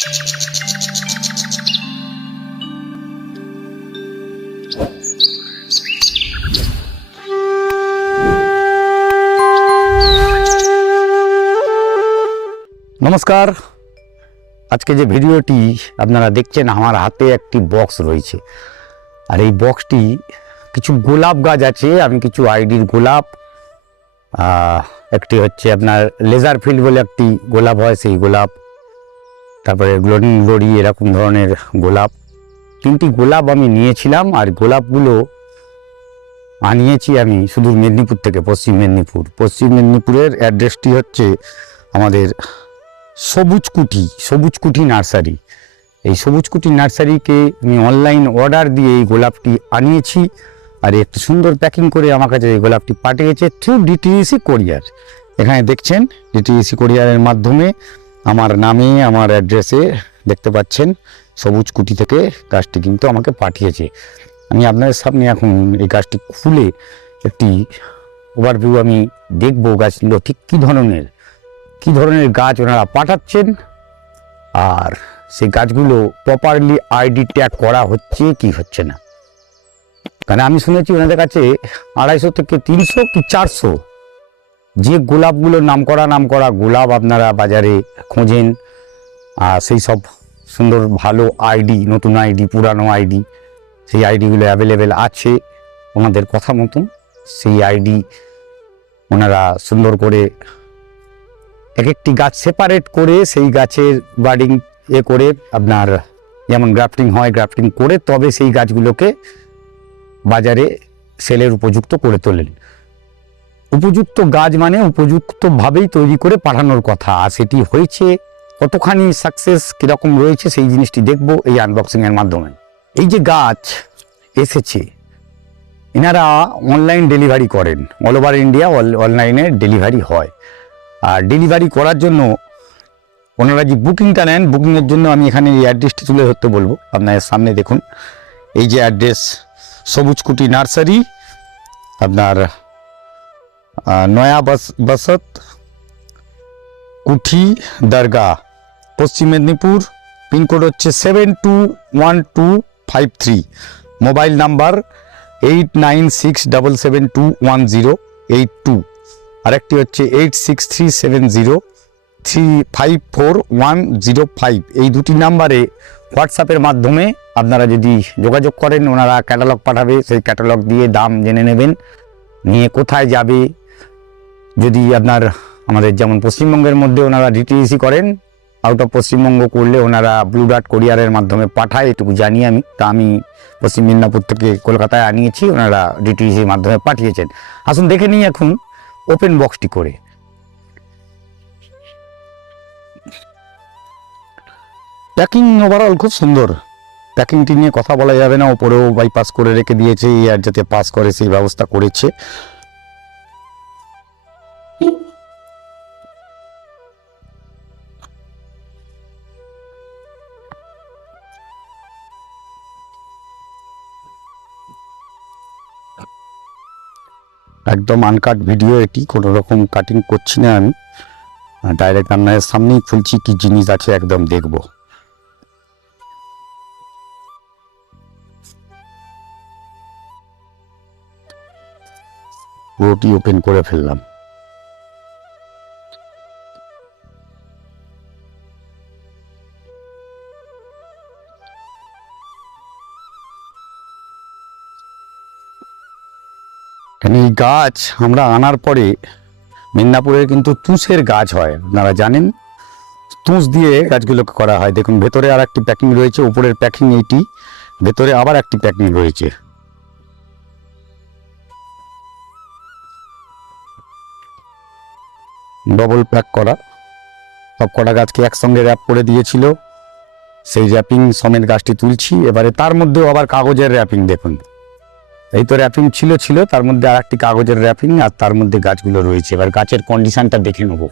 নমস্কার। আজকে যে ভিডিওটি আপনারা দেখছেন, আমার হাতে একটি বক্স রয়েছে, আর এই বক্সটি কিছু গোলাপ গাছ আছে। আমি কিছু আইডির গোলাপ, একটি হচ্ছে আপনার লেজার ফিল্ড বলে একটি গোলাপ হয়, সেই গোলাপ, তারপরে গ্লোরিং গ্লোরি, এরকম ধরনের গোলাপ, তিনটি গোলাপ আমি নিয়েছিলাম। আর গোলাপগুলো আনিয়েছি আমি সুদূর মেদিনীপুর থেকে, পশ্চিম মেদিনীপুরের অ্যাড্রেসটি হচ্ছে আমাদের সবুজকুঠি নার্সারি। এই সবুজকুঠি নার্সারিকে আমি অনলাইন অর্ডার দিয়ে এই গোলাপটি আনিয়েছি, আর একটু সুন্দর প্যাকিং করে আমার কাছে এই গোলাপটি পাঠিয়েছে থ্রু ডিটিডিসি কোরিয়ার। এখানে দেখছেন ডিটিডিসি কোরিয়ারের মাধ্যমে আমার নামে, আমার অ্যাড্রেসে দেখতে পাচ্ছেন সবুজকুঠি থেকে গাছটি কিন্তু আমাকে পাঠিয়েছে। আমি আপনাদের সামনে এখন এই গাছটি খুলে একটি ওভারভিউ আমি দেখব গাছগুলো ঠিক কী ধরনের গাছ ওনারা পাঠাচ্ছেন, আর সেই গাছগুলো প্রপারলি আইডি ট্যাগ করা হচ্ছে কি হচ্ছে না। কারণ আমি শুনেছি ওনাদের কাছে 250 থেকে 300 কি 400 যে গোলাপগুলো নাম করা গোলাপ আপনারা বাজারে খোঁজেন, সেই সব সুন্দর ভালো আইডি, নতুন আইডি, পুরানো আইডি, সেই আইডিগুলো অ্যাভেলেবেল আছে ওনাদের কথা মতন। সেই আইডি ওনারা সুন্দর করে এক একটি গাছ সেপারেট করে সেই গাছের বার্ডিং করে আপনার যেমন গ্রাফটিং হয়, গ্রাফটিং করে তবে সেই গাছগুলোকে বাজারে সেলের উপযুক্ত করে তোলেন। উপযুক্ত গাছ মানে উপযুক্তভাবেই তৈরি করে পাঠানোর কথা, আর সেটি হয়েছে কতখানি সাকসেস কীরকম রয়েছে সেই জিনিসটি দেখব এই আনবক্সিংয়ের মাধ্যমে। এই যে গাছ এসেছে, এনারা অনলাইন ডেলিভারি করেন, অল ওভার ইন্ডিয়া অনলাইনে ডেলিভারি হয়। আর ডেলিভারি করার জন্য ওনারা যে বুকিংটা নেন, বুকিংয়ের জন্য আমি এখানে এই অ্যাড্রেসটি তুলে ধরতে বলবো আপনাদের সামনে। দেখুন এই যে অ্যাড্রেস, সবুজকুঠি নার্সারি, আপনার নয়া বসত কুঠি দরগা, পশ্চিম মেদিনীপুর, পিনকোড হচ্ছে 721253, মোবাইল নাম্বার 8967721082, আরেকটি হচ্ছে 863703541005। এই দুটি নাম্বারে হোয়াটসঅ্যাপের মাধ্যমে আপনারা যদি যোগাযোগ করেন, ওনারা ক্যাটালগ পাঠাবে, সেই ক্যাটালগ দিয়ে দাম জেনে নেবেন, নিয়ে কোথায় যাবে। যদি আপনার আমাদের যেমন পশ্চিমবঙ্গের মধ্যে ওনারা ডিটিডিসি করেন, আউট অফ পশ্চিমবঙ্গ করলে ওনারা ব্লু ডার্ট কোরিয়ারের মাধ্যমে পাঠায়, এটুকু জানি আমি। তা আমি পশ্চিম মেদিনীপুর থেকে কলকাতায় আনিয়েছি, ওনারা ডিটিডিসির মাধ্যমে পাঠিয়েছেন। আসুন দেখে নিই এখন ওপেন বক্সটি করে। প্যাকিং ওভারঅল খুব সুন্দর, প্যাকিংটি নিয়ে কথা বলা যাবে না। ওপরেও বাইপাস করে রেখে দিয়েছে, আর যাতে পাস করে সেই ব্যবস্থা করেছে। একদম আনকাট ভিডিও এটি, কোনো রকম কাটিং করছি না আমি, ডাইরেক্ট আপনাদের সামনেই খুলছি কি জিনিস আছে, একদম দেখব। পুরোটি ওপেন করে ফেললাম। এই গাছ আমরা আনার পরে মেদিনীপুরের কিন্তু তুষের গাছ হয়, আপনারা জানেন, তুষ দিয়ে গাছগুলোকে করা হয়। দেখুন ভেতরে আর একটি প্যাকিং রয়েছে, উপরের প্যাকিং এইটি, ভেতরে আবার একটি প্যাকিং রয়েছে। ডবল প্যাক করা, সব কটা গাছকে একসঙ্গে র্যাপ করে দিয়েছিল, সেই র্যাপিং সমেত গাছটি তুলছি। এবারে তার মধ্যেও আবার কাগজের র্যাপিং, দেখুন এই তো র্যাপিং ছিল, তার মধ্যে আর একটি কাগজের র্যাপিং, আর তার মধ্যে গাছগুলো রয়েছে। এবার গাছের কন্ডিশনটা দেখে নেব।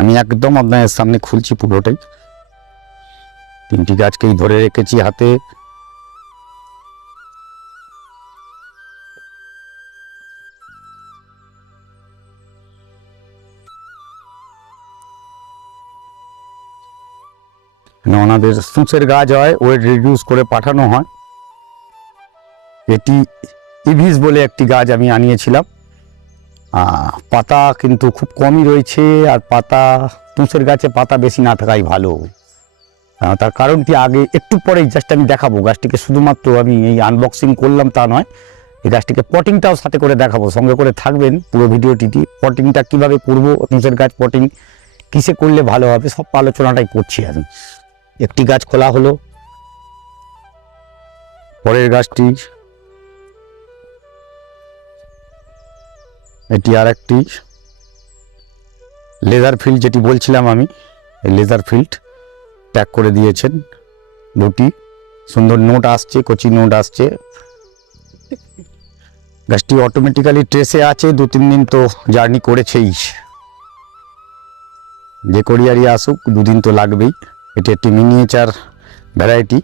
আমি একদম আপনাদের সামনে খুলছি পুরোটাই। তিনটি গাছকেই ধরে রেখেছি হাতে। ওনাদের সুচের গাছ হয়, ওয়েট রিডিউস করে পাঠানো হয়। এটি ইভিস বলে একটি গাছ আমি আনিয়েছিলাম। পাতা কিন্তু খুব কমই রয়েছে, আর পাতা তুষের গাছে পাতা বেশি না থাকাই ভালো। তার কারণটি আগে একটু পরেই জাস্ট আমি দেখাবো। গাছটিকে শুধুমাত্র আমি এই আনবক্সিং করলাম তা নয়, এই গাছটিকে পটিংটাও সাথে করে দেখাবো। সঙ্গে করে থাকবেন পুরো ভিডিওটিতে। পটিংটা কিভাবে করবো, তুষের গাছ পটিং কিসে করলে ভালো হবে, সব আলোচনাটাই করছি আমি। একটি গাছ খোলা হলো, পরের গাছটি, এটি আর একটি লেজার ফিল্ড যেটি বলছিলাম আমি, এই লেজার ফিল্ড প্যাক করে দিয়েছেন। দুটি সুন্দর নোট আসছে, কচি নোট আসছে। গাছটি অটোমেটিক্যালি ট্রেসে আছে, 2-3 দিন তো জার্নি করেছেই। যে কোরিয়ারই আসুক 2 দিন তো লাগবেই। এটি একটি মিনিয়েচার ভ্যারাইটি,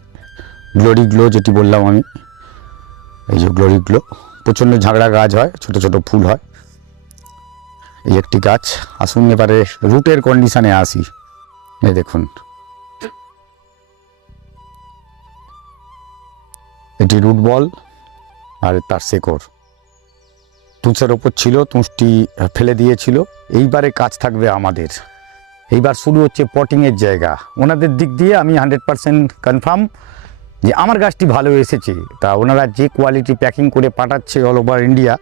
গ্লোরি গ্লো যেটি বললাম আমি। এই যে গ্লোরি গ্লো, প্রচণ্ড ঝাঁকড়া গাছ হয়, ছোট ছোট ফুল হয়। এই একটি গাছ। আসুন এবারে রুটের কন্ডিশনে আসি। এই দেখুন, এটি রুট বল আর তার শেকড় তুষের ওপর ছিল, তুষটি ফেলে দিয়েছিল। এইবারে কাজ থাকবে আমাদের। এইবার শুরু হচ্ছে পটিংয়ের জায়গা। ওনাদের দিক দিয়ে আমি 100% কনফার্ম যে আমার গাছটি ভালো এসেছে। তা ওনারা যে কোয়ালিটি প্যাকিং করে পাঠাচ্ছে অল ওভার ইন্ডিয়া,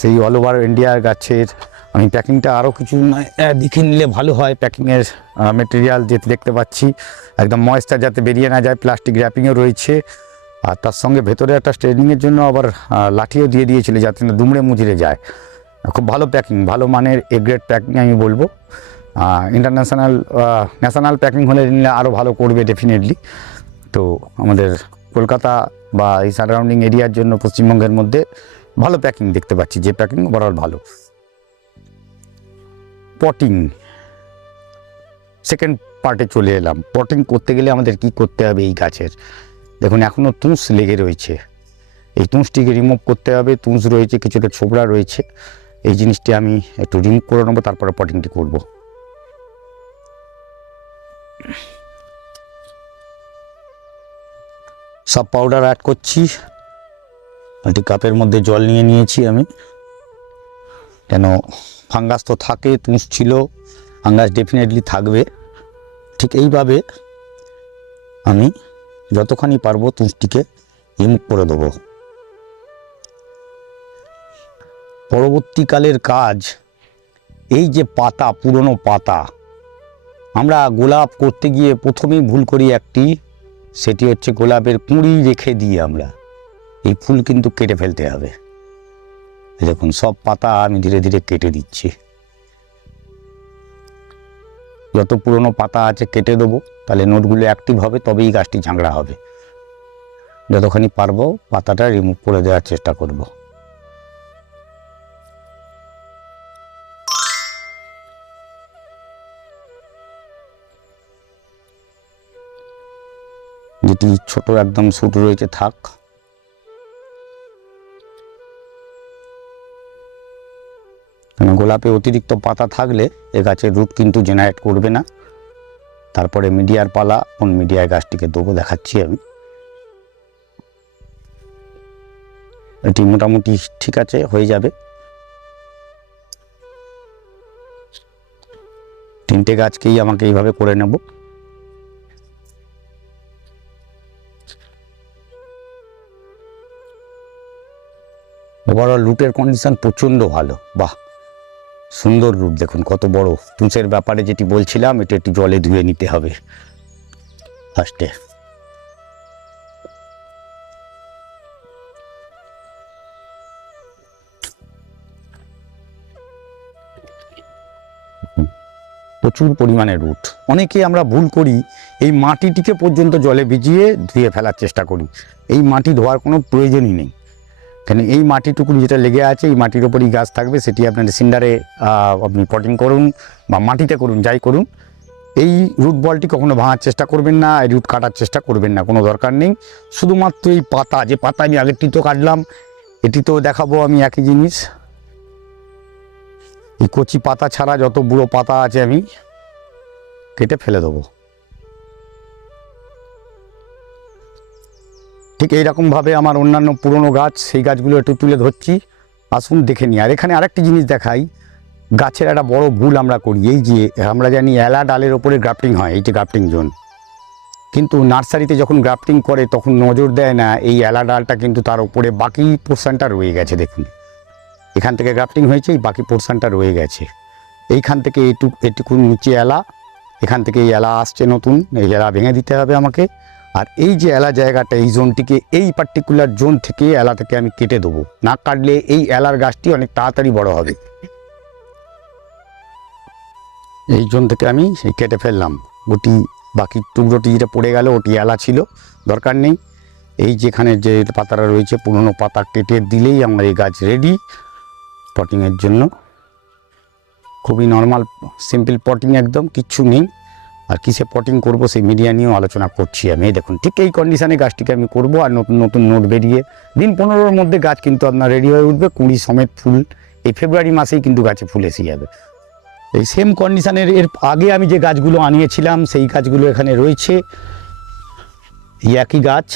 সেই অল ওভার ইন্ডিয়ার গাছের আমি প্যাকিংটা আরও কিছু দেখে নিলে ভালো হয়। প্যাকিংয়ের মেটেরিয়াল যে দেখতে পাচ্ছি একদম ময়েশ্চার যাতে বেরিয়ে না যায়, প্লাস্টিক র্যাপিংও রয়েছে। আর তার সঙ্গে ভেতরে একটা স্ট্রেনিংয়ের জন্য আবার লাঠিও দিয়ে দিয়েছিল যাতে না দুমড়ে মুচড়ে যায়। খুব ভালো প্যাকিং, ভালো মানের এ গ্রেড প্যাকিং আমি বলবো। ন্যাশনাল প্যাকিং হলে নিলে আরও ভালো করবে ডেফিনেটলি। তো আমাদের কলকাতা বা এই সারাউন্ডিং এরিয়ার জন্য পশ্চিমবঙ্গের মধ্যে ভালো প্যাকিং দেখতে পাচ্ছি, যে প্যাকিং ওভারঅল ভালো। পটিং সেকেন্ড পার্টে চলে এলাম। পটিং করতে গেলে আমাদের কি করতে হবে? এই গাছের দেখুন এখনও তুষ লেগে রয়েছে, এই তুষটিকে রিমুভ করতে হবে। তুষ রয়েছে, কিছুটা ছোবড়া রয়েছে, এই জিনিসটি আমি একটু রিমুভ করে নেবো, তারপরে পটিংটি করব। সব পাউডার অ্যাড করছি। একটি কাপের মধ্যে জল নিয়ে নিয়েছি আমি, কেন ফাঙ্গাস তো থাকে, তুষ ছিল, ফাঙ্গাস ডেফিনেটলি থাকবে। ঠিক এইভাবে আমি যতখানি পারবো তুষটিকে রিমুভ করে দেবো। পরবর্তীকালের কাজ, এই যে পাতা, পুরনো পাতা, আমরা গোলাপ করতে গিয়ে প্রথমেই ভুল করি একটি, সেটি হচ্ছে গোলাপের কুঁড়ি রেখে দিই আমরা। এই ফুল কিন্তু কেটে ফেলতে হবে। দেখুন সব পাতা আমি ধীরে ধীরে কেটে দিচ্ছি। যত পুরনো পাতা আছে কেটে দেবো, তাহলে নোটগুলো অ্যাক্টিভ হবে, তবেই গাছটি ঝাঁকড়া হবে। যতখানি পারবো পাতাটা রিমুভ করে দেওয়ার চেষ্টা করব। যেটি ছোট একদম ছোট রয়েছে থাক। কেন গোলাপে অতিরিক্ত পাতা থাকলে এ গাছের রুট কিন্তু জেনারেট করবে না। তারপরে মিডিয়ার পালা, কোন মিডিয়ায় গাছটিকে দেবো দেখাচ্ছি আমি। এটি মোটামুটি ঠিক আছে, হয়ে যাবে। 3টে গাছকেই আমাকে এইভাবে করে নেব। ওভারঅল রুটের কন্ডিশন প্রচণ্ড ভালো, বাহ সুন্দর রুট। দেখুন কত বড়। তুষের ব্যাপারে যেটি বলছিলাম, এটা একটু জলে ধুয়ে নিতে হবে ফার্স্টে। প্রচুর পরিমাণে রুট। অনেকে আমরা ভুল করি, এই মাটিটিকে পর্যন্ত জলে ভিজিয়ে ধুয়ে ফেলার চেষ্টা করি। এই মাটি ধোয়ার কোনো প্রয়োজনই নেই, কেন এই মাটিটুকু যেটা লেগে আছে, এই মাটির ওপরই গাছ থাকবে। সেটি আপনার সিন্ডারে আপনি পটিং করুন বা মাটিতে করুন, যাই করুন, এই রুট বলটি কখনো ভাঙার চেষ্টা করবেন না, এই রুট কাটার চেষ্টা করবেন না, কোনো দরকার নেই। শুধুমাত্র এই পাতা, যে পাতা আমি আগেরটি তো কাটলাম, এটি তো দেখাবো আমি একই জিনিস। এই কচি পাতা ছাড়া যত বুড়ো পাতা আছে আমি কেটে ফেলে দেবো। ঠিক এইরকমভাবে আমার অন্যান্য পুরনো গাছ, সেই গাছগুলো একটু তুলে ধরছি, আসুন দেখে নিই। আর এখানে আরেকটি জিনিস দেখাই, গাছের একটা বড় ভুল আমরা করি, এই যে আমরা জানি এলা ডালের ওপরে গ্রাফটিং হয়, এই যে গ্রাফটিং জোন, কিন্তু নার্সারিতে যখন গ্রাফটিং করে তখন নজর দেয় না এই এলা ডালটা কিন্তু তার উপরে বাকি পোর্শনটা রয়ে গেছে। দেখুন এখান থেকে গ্রাফটিং হয়েছে, এই বাকি পোর্শনটা রয়ে গেছে। এইখান থেকে এটুকু নিচে এলা, এখান থেকে এই এলা আসছে নতুন, এই এলা ভেঙে দিতে হবে আমাকে। আর এই যে এলা জায়গাটা, এই জোনটিকে, এই পার্টিকুলার জোন থেকে এলা থেকে আমি কেটে দেবো, না কাটলে এই এলার গাছটি অনেক তাড়াতাড়ি বড় হবে। এই জোন থেকে আমি কেটে ফেললাম, ওটি বাকি টুকরোটি যেটা পড়ে গেল ওটি এলা ছিল, দরকার নেই। এই যেখানে যে পাতাটা রয়েছে পুরনো পাতা কেটে দিলেই আমার এই গাছ রেডি পটিংয়ের জন্য। খুবই নর্মাল সিম্পল পটিং, একদম কিচ্ছু নেই। আর কিসে পটিং করব সেই মিডিয়া নিয়েও আলোচনা করছি আমি। এই দেখুন ঠিক এই কন্ডিশনে গাছটিকে আমি করব। আর নতুন নতুন নোট বেরিয়ে দিন 15-র মধ্যে গাছ কিন্তু আপনার রেডি হয়ে উঠবে, কুঁড়ি সমেত ফুল। এই ফেব্রুয়ারি মাসেই কিন্তু গাছে ফুল এসে যাবে। এই সেম কন্ডিশনের এর আগে আমি যে গাছগুলো আনিয়েছিলাম সেই গাছগুলো এখানে রয়েছে। এই একই গাছ,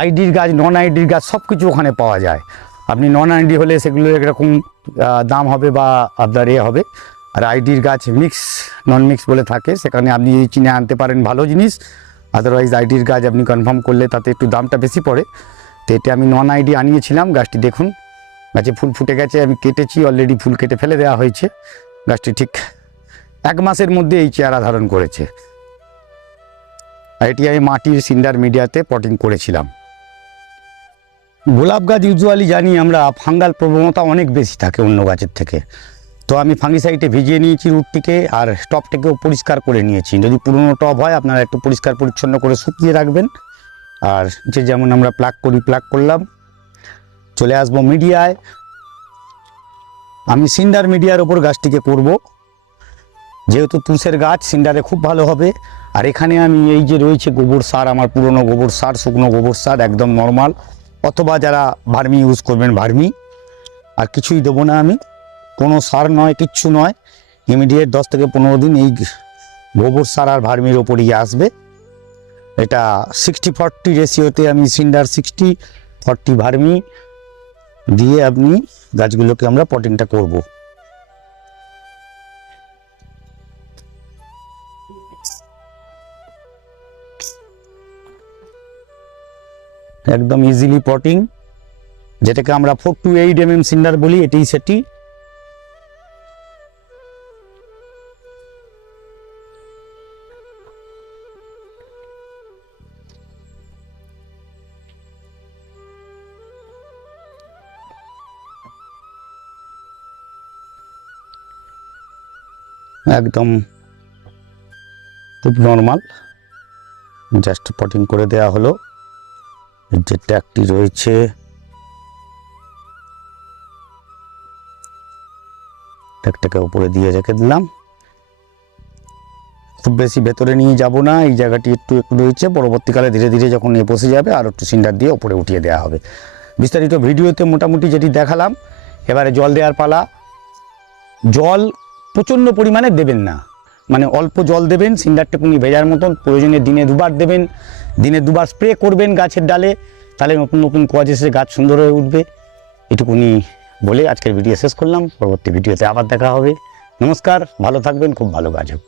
আইডির গাছ, নন আইডির গাছ সব কিছু ওখানে পাওয়া যায়। আপনি নন আইডি হলে সেগুলো একরকম দাম হবে বা আপনার হবে। আর আইডির গাছ মিক্স নন মিক্স বলে থাকে, সেখানে আপনি চিনে আনতে পারেন ভালো জিনিস। আদারওয়াইজ আইডির গাছ আপনি কনফার্ম করলে তাতে একটু দামটা বেশি পড়ে। তো এটা আমি নন আইডি আনিয়েছিলাম। গাছটি দেখুন, গাছে ফুল ফুটে গেছে, আমি কেটেছি অলরেডি, ফুল কেটে ফেলে দেওয়া হয়েছে। গাছটি ঠিক 1 মাসের মধ্যে এই চেহারা ধারণ করেছে। আর এটি আমি মাটির সিন্ডার মিডিয়াতে পটিং করেছিলাম। গোলাপ গাছ ইউজুয়ালি জানি আমরা ফাঙ্গাল প্রবণতা অনেক বেশি থাকে অন্য গাছের থেকে। তো আমি ফাঙ্গিসাইডে ভিজিয়ে নিয়েছি রুটটিকে, আর টবটাকেও পরিষ্কার করে নিয়েছি। যদি পুরনো টব হয় আপনারা একটু পরিষ্কার পরিচ্ছন্ন করে শুকিয়ে রাখবেন। আর যে যেমন আমরা প্লাগ করি প্লাগ করলাম। চলে আসবো মিডিয়ায়। আমি সিন্ডার মিডিয়ার ওপর গাছটিকে করব, যেহেতু তুষের গাছ সিন্ডারে খুব ভালো হবে। আর এখানে আমি এই যে রয়েছে গোবর সার, আমার পুরনো গোবর সার, শুকনো গোবর সার একদম নর্মাল, অথবা যারা ভার্মি ইউজ করবেন ভার্মি। আর কিছুই দেবো না আমি, কোনো সার নয়, কিচ্ছু নয়। ইমিডিয়েট 10 থেকে 15 দিন এই গোবর সার আর ভার্মির ওপরই আসবে। এটা 60-40 রেশিওতে আমি সিন্ডার 60-40 ভার্মি দিয়ে আপনি গাছগুলোকে আমরা পটিংটা করব। একদম ইজিলি পটিং, যেটাকে আমরা 4 to 8 mm সিন্ডার বলি, এটাই সেটি। একদম খুব নর্মাল, জাস্ট পটিং করে দেওয়া হলো। যে ট্যাগটি রয়েছে ট্যাগটাকে উপরে দিয়ে রেখে দিলাম। খুব বেশি ভেতরে নিয়ে যাব না, এই জায়গাটি একটু রয়েছে। পরবর্তীকালে ধীরে ধীরে যখন এ বসে যাবে আর একটু সিন্ডার দিয়ে উপরে উঠিয়ে দেওয়া হবে। বিস্তারিত ভিডিওতে মোটামুটি যেটি দেখালাম। এবারে জল দেওয়ার পালা। জল প্রচণ্ড পরিমাণে দেবেন না, মানে অল্প জল দেবেন, সিন্ডারটুকুনি ভেজার মতন। প্রয়োজনে দিনে 2 বার দেবেন, দিনে 2 বার স্প্রে করবেন গাছের ডালে, তাহলে নতুন নতুন কোয়াজ এসে গাছ সুন্দর হয়ে উঠবে। এটুকুনি বলে আজকের ভিডিও শেষ করলাম। পরবর্তী ভিডিওতে আবার দেখা হবে। নমস্কার, ভালো থাকবেন, খুব ভালো কাজ হোক।